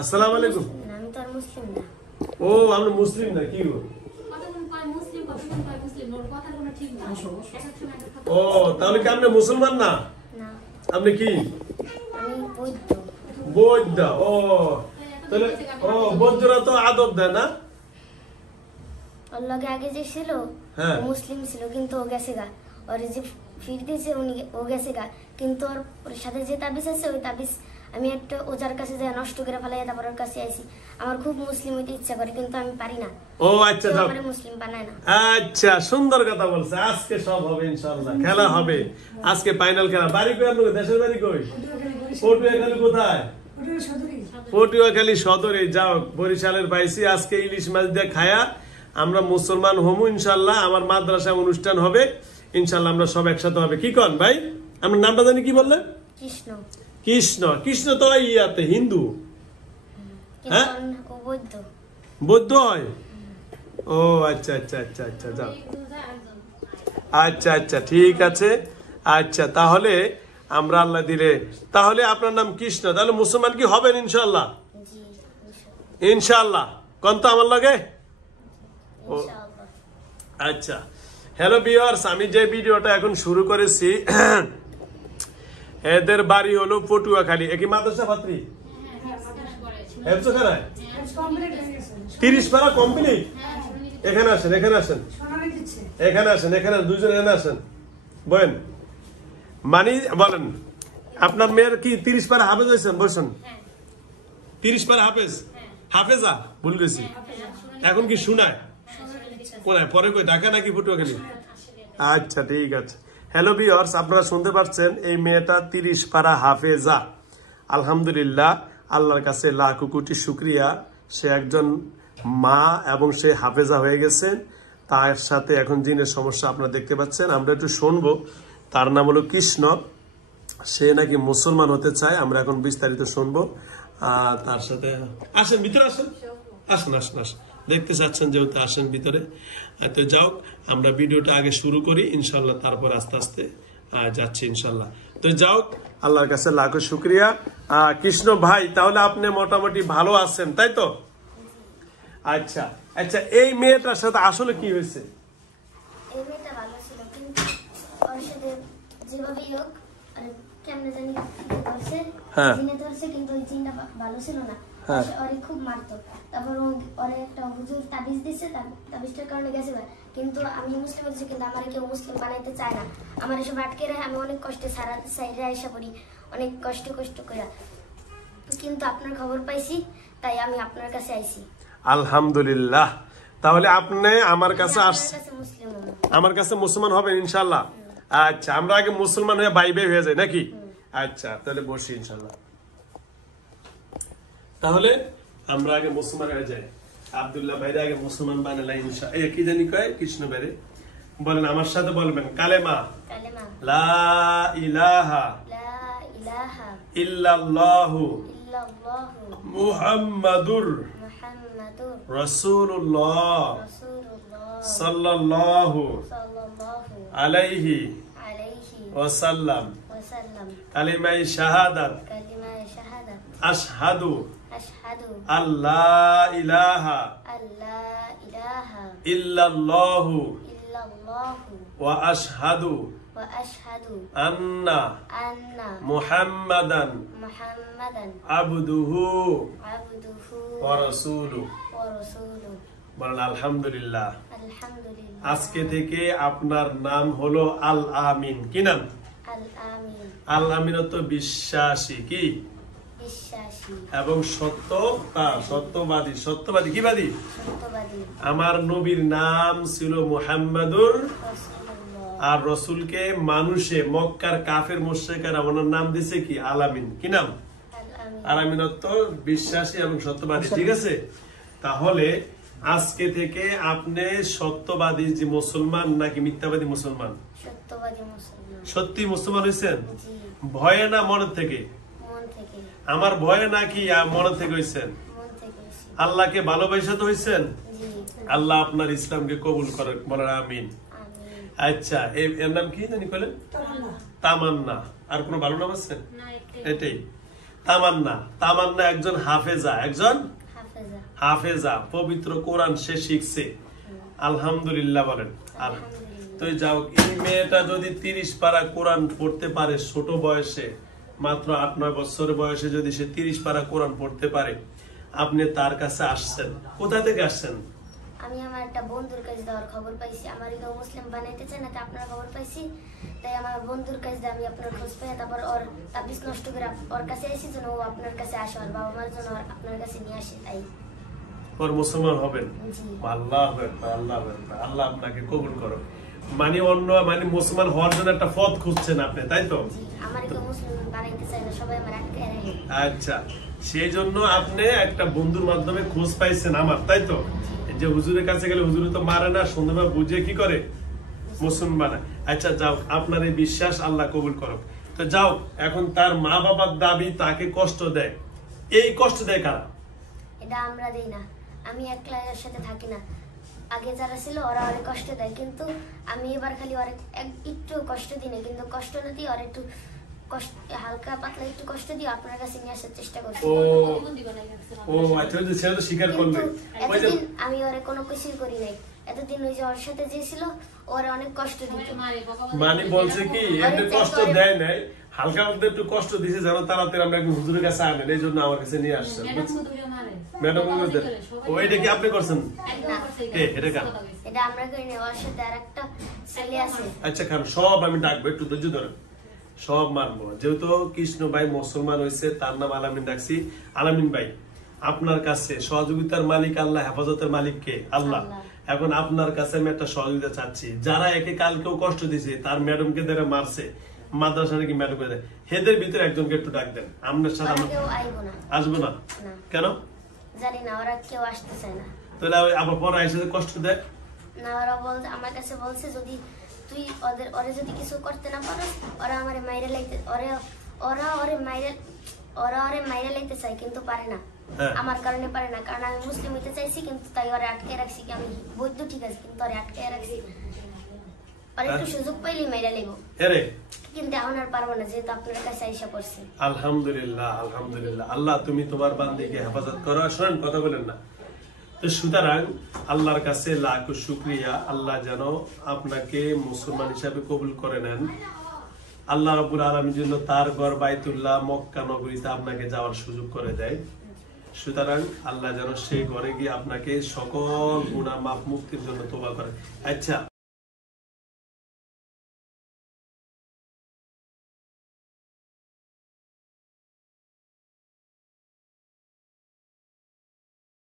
আসসালামু আলাইকুম। আমি তো আর মুসলিম না। ও আমরা মুসলিম না কি গো? ও তাহলে কি আপনি মুসলমান না? না, আপনি কি? আমি বৌদ্ধ। বৌদ্ধ। ও তাহলে ও বৌদ্ধরা তো আদব দেয় না? ওর লগে আগে যে ছিল হ্যাঁ। ও মুসলিম ছিল, কিন্তু ও গেছে গা। ওর যে ফির দিয়েছে ও গেছে গা, কিন্তু ওর সাথে যে তাবিজ আছে ওই তাবিজ আমি একটা ওজার কাছে যাই নষ্ট করে ফেলাই, তারপর ওর কাছে আইছি। আমার খুব মুসলিম হইতে ইচ্ছা করে, কিন্তু আমি পারি না। ও আচ্ছা কেউ যাও। আমারে মুসলিম বানায় না। আচ্ছা সুন্দর কথা বলছে। আজকে সব হবে ইনশাআল্লাহ, খেলা হবে আজকে, ফাইনাল খেলা। বাড়ি কই আপনাদের? দেশের বাড়ি কই? পটুয়াখালী। কোথায়? পটুয়াখালী সদরে। যাও, বরিশালের পাইছি। আজকে ইলিশ মাছ দিয়ে খায়া আমরা মুসলমান হমু ইনশাআল্লাহ। আমার মাদ্রাসায় অনুষ্ঠান হবে ইনশাআল্লাহ, আমরা সব একসাথে হবে। কি কন ভাই? আমার নামটা জানি কি বললেন? কৃষ্ণ। কৃষ্ণ। কৃষ্ণ তো ইয়াতে হিন্দু। হ্যাঁ, ও বৌদ্ধ। বৌদ্ধ হয়। ও আচ্ছা আচ্ছা আচ্ছা আচ্ছা, যাও। আচ্ছা আচ্ছা ঠিক আছে। আচ্ছা তাহলে আমরা আল্লাহ দিলে, তাহলে আপনার নাম কৃষ্ণ, তাহলে মুসলমান কি হবেন ইনশাআল্লাহ? জি, ইনশাআল্লাহ। কোন তো আমার লাগে? ও ইনশাআল্লাহ। আচ্ছা, হ্যালো ভিউয়ার্স, আমি যে ভিডিওটা এখন শুরু করেছি এদের বাড়ি হলো পটুয়াখালী। একই মাদ্রাসা পাত্রী 30 পারা কমপ্লিট। এখানে আসেন, এখানে আসেন, এখানে আসেন, এখানে দুইজন এখানে আসেন, বলেন মানি বলেন আপনার মেয়ের কি 30 পারা হাফেজ হয়েছেন? বসুন। 30 পারা হাফেজ, হাফেজা ভুল গেছি। এখন কি শোনায়? কোনায় পরে কই, ঢাকা নাকি পটুয়াখালী? আচ্ছা ঠিক আছে। হ্যালো ভিউয়ার্স, আপনারা শুনতে পাচ্ছেন এই মেয়েটা 30 পারা হাফেজা। আলহামদুলিল্লাহ, আল্লাহর কাছে লাখো কোটি শুকরিয়া। সে একজন মা এবং সে হাফেজা হয়ে গেছেন। তার সাথে এখন জিনের সমস্যা আপনারা দেখতে পাচ্ছেন। আমরা একটু শুনবো। তার নাম হলো কৃষ্ণ। সে নাকি মুসলমান হতে চায়। আমরা এখন বিস্তারিত শুনবো। তার সাথে আসেন, ভিতরে আসেন, আসেন আসেন আসেন, দেখতে চাচ্ছেন যেহেতু আসেন ভিতরে। তো যাও, আমরা ভিডিওটা আগে শুরু করি ইনশাল্লাহ, তারপর আস্তে আস্তে যাচ্ছি ইনশাল্লাহ। তো যাও, আল্লাহর কাছে লাখো শুক্রিয়া। কৃষ্ণ ভাই, তাহলে আপনি মোটামুটি ভালো আছেন তাই তো? আচ্ছা আচ্ছা, এই মেয়েটার সাথে আসলে কি হয়েছে? এই মেয়েটা ভালো ছিল, কিন্তু ওর সাথে যেভাবেই হোক কেমনে জানি ধরছে, জিনে ধরছে, কিন্তু ওই জিনটা ভালো ছিল না। ওরে খুব মারতো। তারপর ওরে একটা হুজুর তাবিজ দিচ্ছে, তাবিজটার কারণে গেছে। কিন্তু আমি মুসলিম হয়েছি, কিন্তু আমার কেউ মুসলিম বানাইতে চায় না। আমার এসব আটকে রাখে, আমি অনেক কষ্টে সারা সাইডে আইসা পড়ি, অনেক কষ্ট করে। কিন্তু আপনার খবর পাইছি, তাই আমি আপনার কাছে আইছি। আলহামদুলিল্লাহ। তাহলে আপনি আমার কাছে আসছেন, আমার কাছে মুসলমান হবেন ইনশাল্লাহ। আচ্ছা, আমরা আগে মুসলমান হয়ে ভাই ভাই হয়ে যাই নাকি? আচ্ছা তাহলে বসি ইনশাল্লাহ। তাহলে আমরা আগে মুসলমান হয়ে যাই। আব্দুল্লাহ ভাইরে আগে মুসলমান বানালাই ইনশাআল্লাহ। কি জানি কয় কৃষ্ণ ভাইরে বলেন, আমার সাথে বলবেন কালেমা। লা ইলাহা ইল্লাল্লাহু মুহাম্মাদুর রাসূলুল্লাহ সাল্লাল্লাহু আলাইহি ওয়াসাল্লাম। কালিমায়ে শাহাদাত আশহাদু আল্লাহ ইলাহা ইল্লাল্লাহু ওয়া আশহাদু আন্না মুহাম্মাদান আবদুহু ওয়া রাসূলুহু। বলেন আলহামদুলিল্লাহ। আজকে থেকে আপনার নাম হলো আল আমিন। কি নাম? আল আমিন তো বিশ্বাসী, কি এবং সত্যবাদী। সত্যবাদী কি বাদী? আমার নবীর নাম ছিল মুহাম্মাদুর, আর রসুলকে মানুষে মক্কার কাফের মুশরিকরা ওনার নাম দিছে কি? আল আমিন। কি নাম? আল আমিন তো বিশ্বাসী এবং সত্যবাদী। ঠিক আছে, তাহলে আজকে থেকে আপনি সত্যবাদী যে মুসলমান নাকি মিথ্যাবাদী মুসলমান? সত্যি মুসলমান হয়েছেন? ভয়ে না মনের থেকে? আমার ভয়ে নাকি মনের থেকে হয়েছেন? আল্লাহকে ভালোবাসা তো হয়েছেন। আল্লাহ আপনার ইসলামকে কবুল করে, বলেন আমিন। আচ্ছা, এর নাম কি জানি বলেন? তামান্না। আর কোন ভালো নাম আছে? এটাই। তামান্না, তামান্না একজন হাফেজা, একজন হাফেজা। হাফেজা, পবিত্র কোরআন সে শিখছে। আলহামদুলিল্লাহ বলেন। তো যাও, এই মেয়েটা যদি 30 পারা কোরআন পড়তে পারে ছোট বয়সে, মাত্র 8-9 বছর বয়সে যদি সে 30 পারা কোরআন পড়তে পারে, আপনি তার কাছে আসছেন, কোথা থেকে আসছেন? আমি আমার একটা বন্ধুর কাছে দেওয়ার খবর পাইছি, আমার কেউ মুসলিম বানাইতে চায় না, তাই আপনার খবর পাইছি, তাই আমার বন্ধুর কাছে আমি আপনার খোঁজ পাই, তারপর ওর তাবিজ নষ্ট করে ওর কাছে এসেছি যেন ও আপনার কাছে আসে, ওর বাবা মার জন্য আপনার কাছে নিয়ে আসে, তাই ওর মুসলমান হবেন। জি। আল্লাহ আল্লাহ আল্লাহ আপনাকে কবুল করো। মানে অন্য মানে মুসলমান হওয়ার জন্য একটা পথ খুঁজছেন আপনি, তাই তো? জি, আমার কেউ মুসলিম বানাইতে চায় না, সবাই আমার আটকে রাখে। আচ্ছা, সেই জন্য আপনি একটা বন্ধুর মাধ্যমে খোঁজ পাইছেন আমার, তাই তো? যে হুজুরের কাছে গেলে হুজুরে তো মারে না, সুন্দরভাবে বুঝে কি করে মুসলমান বানায়। আচ্ছা যাও, আপনার এই বিশ্বাস আল্লাহ কবুল করো। তো যাও, এখন তার মা বাবার দাবি তাকে কষ্ট দেয়, এই কষ্ট দেয় কারা? এটা আমরা দেই না, আমি একলা এর সাথে থাকি না, আগে যারা ছিল ওরা অনেক কষ্ট দেয়, কিন্তু আমি এবার খালি অনেক একটু কষ্ট দিই না, কিন্তু কষ্ট না দিয়ে আর একটু কষ্ট হালকা পাতলা একটু কষ্ট দিয়ে আপনার কাছে নিয়ে আসার চেষ্টা করছি। ও আচ্ছা, ওই যে ছেলে তো স্বীকার করবে। ওই যে এতদিন আমি ওরে কোনো কিছুই করি নাই, এতদিন ওই যে ওর সাথে যে ছিল ওরে অনেক কষ্ট দিত। মানে বলছে কি এমনি কষ্ট দেয় নাই, হালকা মধ্যে একটু কষ্ট দিছে, যেন তাড়াতাড়ি আমরা একদম হুজুরের কাছে আনেন, এই জন্য আমার কাছে নিয়ে আসছেন। ম্যাডাম ওইটা কি আপনি করছেন? এটা কার? এটা আমরা করি না, ওর সাথে আর একটা ছেলে আছে। আচ্ছা কারণ সব আমি ডাকবো, একটু ধৈর্য ধরেন, সব মানবো। যেহেতু কৃষ্ণ ভাই মুসলমান হয়েছে, তার নাম আলামিন ডাকছি। আলামিন ভাই, আপনার কাছে সহযোগিতার মালিক আল্লাহ, হেফাজতের মালিক কে? আল্লাহ। এখন আপনার কাছে আমি একটা সহযোগিতা চাচ্ছি, যারা একে কালকেও কষ্ট দিছে, তার ম্যাডামকে যারা মারছে, মাদ্রাসা নাকি ম্যাডাম করে দেয়, হেদের ভিতরে একজনকে একটু ডাক দেন। আপনার সাথে কেউ আইবো না, আসবো না কেন জানি না, ওরা কেউ আসতে চায় না। তাহলে আবার পরে এসে কষ্ট দেয় না, ওরা বলছে আমার কাছে, বলছে যদি তুই ওরে যদি কিছু করতে না পারো, ওরা আমারে মাইরে লাইতে ওরা ওরে মাইরে লাইতে চায়, কিন্তু পারে না। আমার কারণে পারে না, কারণ আমি মুসলিম হইতে চাইছি, কিন্তু তাই ওরে আটকে রাখছি। আমি বৈদ্য ঠিক আছে, কিন্তু ওরে আটকে রাখছি, আর একটু সুযোগ পাইলেই মাইরা লাইবো, কিন্তু এখন আর পারবো না, যেহেতু আপনার কাছে আইসা পড়ছি। আলহামদুলিল্লাহ, আলহামদুলিল্লাহ। আল্লাহ তুমি তোমার বান্দিকে হেফাজত করো। শোনেন, কথা বলেন না। তো সুতরাং আল্লাহর কাছে লাখ শুকরিয়া, আল্লাহ যেন আপনাকে মুসলমান হিসাবে কবুল করে নেন। আল্লাহ রাব্বুল আলামিন জন্য তার ঘর বাইতুল্লাহ মক্কা নগরীতে আপনাকে যাওয়ার সুযোগ করে দেয়। সুতরাং আল্লাহ যেন সেই ঘরে গিয়ে আপনাকে সকল গুনাহ মাফ মুক্তির জন্য তওবা করে। আচ্ছা।